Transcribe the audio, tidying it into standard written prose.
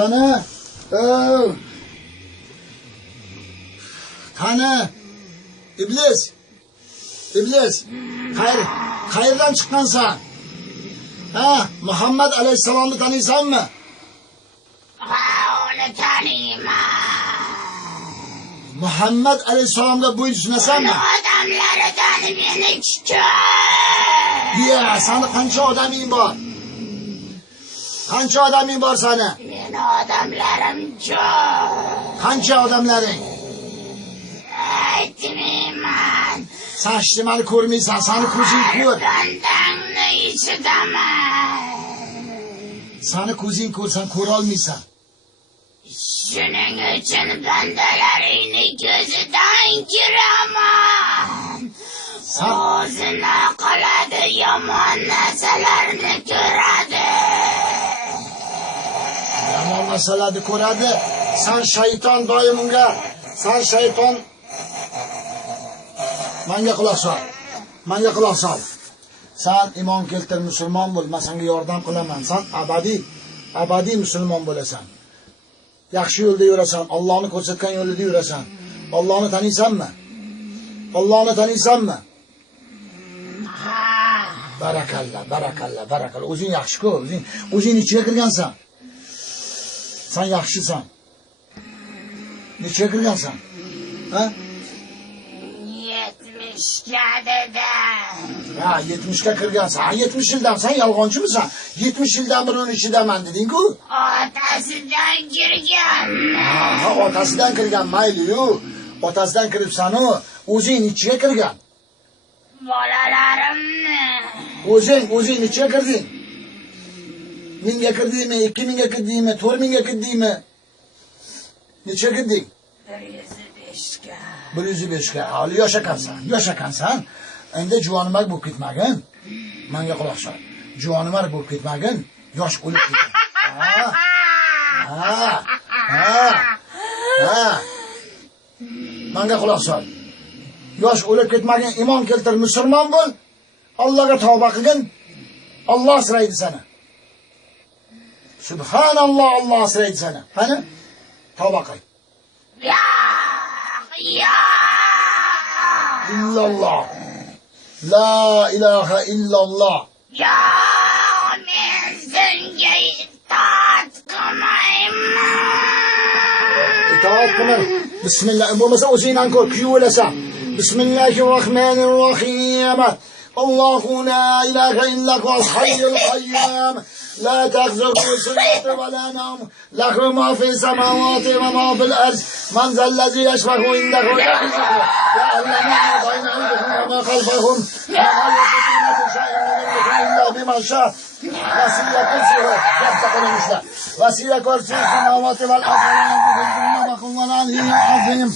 Ana, qani, iblis, qayerdan chiqqansan? Ha, Muhammad alayhissalomni taniysanmi? Ha, uni taniyman. Muhammad alayhissalomga bo'ysunasanmi? Odamlari tanib meni chiqdi. Ya, sani qancha odaming bor? Qancha odaming bor sani? Meni odamlarim ko'p. Qancha odamlaring? Aytmayman. Sen işte beni ko'rmaysan, seni ko'zing ko'r. Bandangni eshitaman. Seni ko'zing ko'r, sen ko'ra olmaysan. Shuning uchun bandalaringni ko'zidan kiraman. O'zini qiladi, yomon narsalarni ko'radi. Yomon narsalarni ko'radi. Sen shayton doim unga, sen shayton Menga quloq sol. Sen iymon keltir, musulmon bo'l, men senga yordam qilaman. Sen abadiy musulmon bo'lasan. Yaxshi yo'lda yurasan, Allohning ko'rsatgan yo'lida yurasan. Allohni taniysanmi? Barakallah. O'zing yaxshi-ku, o'zing ichiga kirgansan. Sen yaxshisan. Nechaga kirgansan? Ha? 70ga dedim. Ha, 70ga kirgansan. Ha, 70 yildan sen yolg'onchimisan? 70 yildan bir 13daman deding-ku. Otasidan kirgan. Ha, otasidan kirgan mayli-yu. Otasidan kiribsan-u, o'zing ichiga kirgan. Bolalarimni. O'zing ichiga kirding. 1000ga kirdingmi, 2000ga kirdingmi, 4000ga kirdingmi? Necha kirding? 105ga. 105ga. Hali yoshakansan. Endi juvonmarg bo'lib ketmagin. Menga quloq sol. Juvonmarg bo'lib ketmagin, yosh o'lib ketadi. Ha. Menga quloq sol. Yosh o'lib ketmagin, iymon keltir, musulmon bo'l. Allohga tavba qilgin. Alloh asraydi seni. Subhanalloh, Alloh asraydi seni. Qani? Tavba qil. Ya. İllallah. La ilahe illallah. Ya, men senga itoat qilmayman. İtaat qilma. Bismillah. Bo'lmasa o'zingdan ko'r, kuyib o'lasan. Bismillahirrohmanirrohim. Allohu la ilaha illa huval hayyul qayyum. لا تخزه سنة ولا نوم له ما في السماوات وما في الأرض من ذا الذي يشفع عنده يعلم ما بين أيديهم وما خلفهم ولا يحيطون بشيء من علمه إلا بما شاء وسع كرسيه السماوات والأرض ولا يؤوده حفظهما وهو العلي العظيم